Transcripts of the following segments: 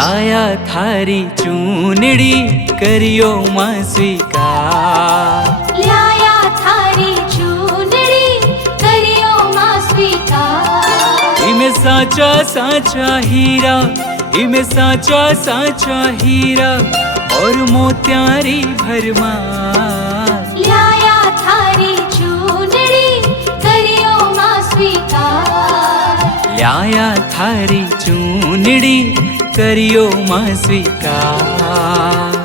लाया थारी चूनड़ी करियो मां स्वीकार। लाया थारी चूनड़ी करियो मां स्वीकार। इमे साचा साचा हीरा, इमे साचा साचा हीरा और मोत्यारी भरमार। लाया थारी चूनड़ी करियो मां स्वीकार। लाया थारी चूनड़ी करियो मां स्वीकार।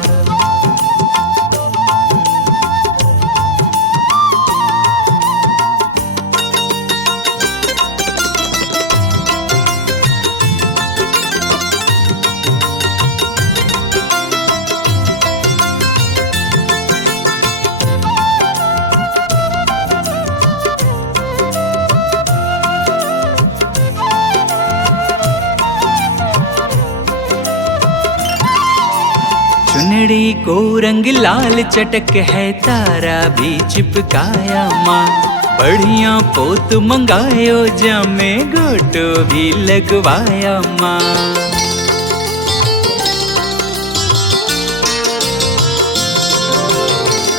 चुनड़ी को रंग लाल चटक है, तारा भी चिपकाया माँ। बढ़िया पोत मंगायो जामे, गोटो भी लगवाया माँ।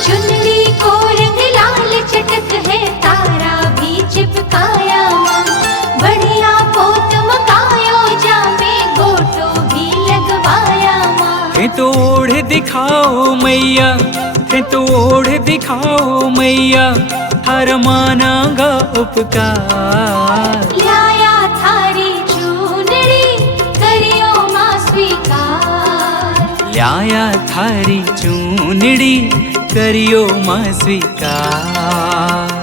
चुनड़ी को रंग लाल चटक है, तारा भी चिपकाया माँ। बढ़िया पोत मंगायो जामे, गोटो भी लगवाया माँ। तो ओढ़ दिखाओ मैया, तो ओढ़ दिखाओ मैया, हर मानागा उपकार। लाया थारी चूनड़ी करियो मां स्वीकार। लाया थारी चूनड़ी करियो मां स्वीकार।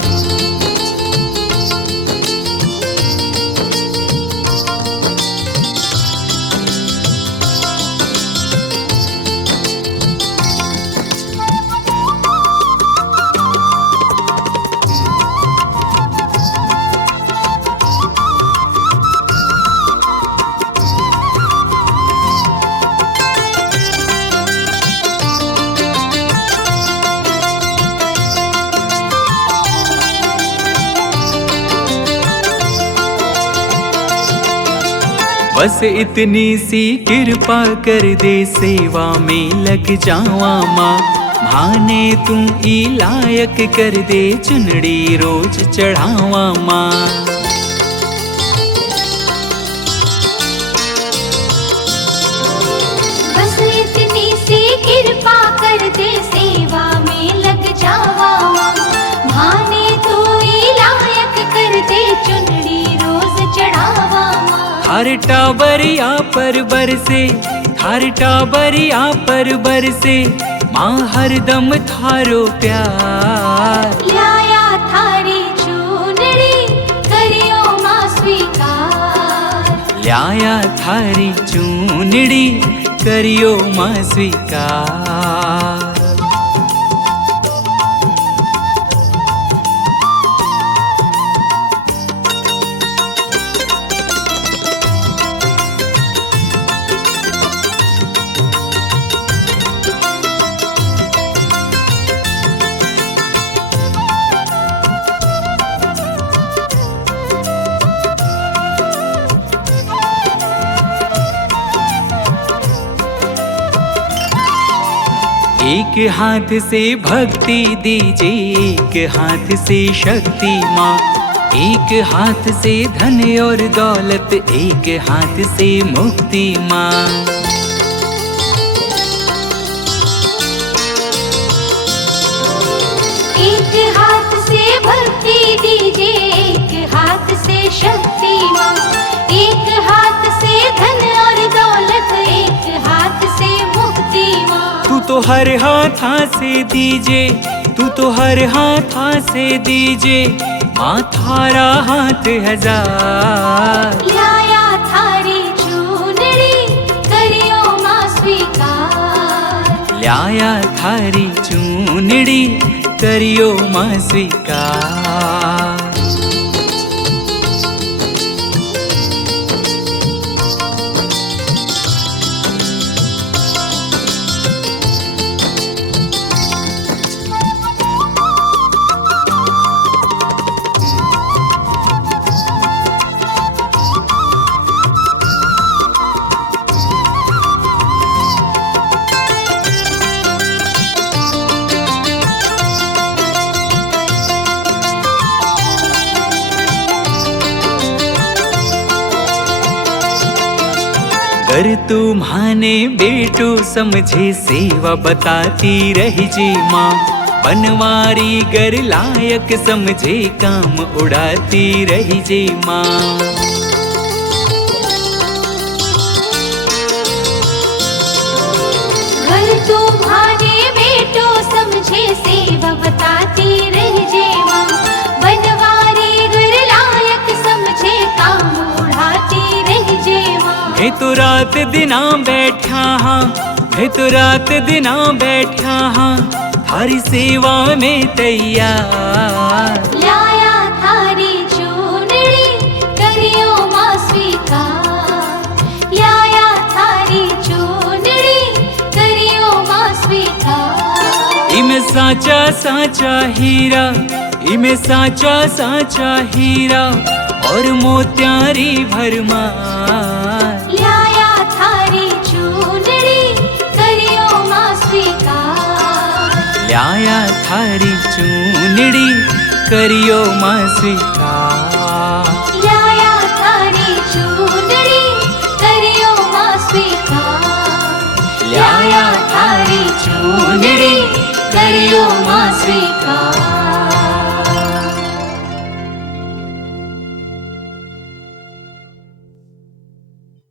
बस इतनी सी कृपा कर दे, सेवा में लग जावा माँ। माने तू ई लायक कर दे, चुनड़ी रोज चढ़ावा माँ। बस इतनी सी कृपा कर दे, सेवा में लग जावा माँ। माने तू ई लायक कर दे, चुनड़ी रोज चढ़ावा माँ। हर टाबरिया पर बरसे, हर टाबरिया पर बरसे माँ, हरदम थारो प्यार। लाया थारी चूनड़ी करियो मां स्वीकार। लाया थारी चूनड़ी करियो मां स्वीकार। एक हाथ से भक्ति दीजिए, एक हाथ से शक्ति माँ। एक हाथ से धन और दौलत, एक हाथ से मुक्ति माँ। एक हाथ से भक्ति दीजिए, एक हाथ से शक्ति माँ। एक हाथ से धन और दौलत, एक हाथ से मुक्ति माँ। तू तो हर हाथा से दीजे, तू तो हर हाथा से दीजे माँ, थारा हाथ हजार। लाया थारी चूनड़ी करियो मां स्वीकार। लाया थारी चूनड़ी करियो मां स्वीकार। कर तू माने बेटो समझे सेवा बताती रही जी माँ। बनवारी गर लायक समझे काम उड़ाती रही जी माँ। घर तुम्हारे बेटो समझे सेवा बताती रह जे माँ। बनवारी घर लायक समझे काम उड़ाती रह जे माँ। मैं तो रात दिना बैठा हाँ, मैं तो रात दिना बैठा हाँ, थारी सेवा में तैयार। लाया थारी चूनड़ी करियो माँ स्वीकार। लाया थारी चूनड़ी करियो माँ स्वीकार। इमे साचा साचा हीरा, इमे साचा साचा हीरा और मोत्यारी भरमार। लाया थारी चूनड़ी करियो माँ स्वीकार। लाया थारी चूनड़ी करियो माँ स्वीकार। लाया थारी चूनड़ी करियो माँ स्वीकार। लाया थारी चूनड़ी करियो माँ स्वीकार।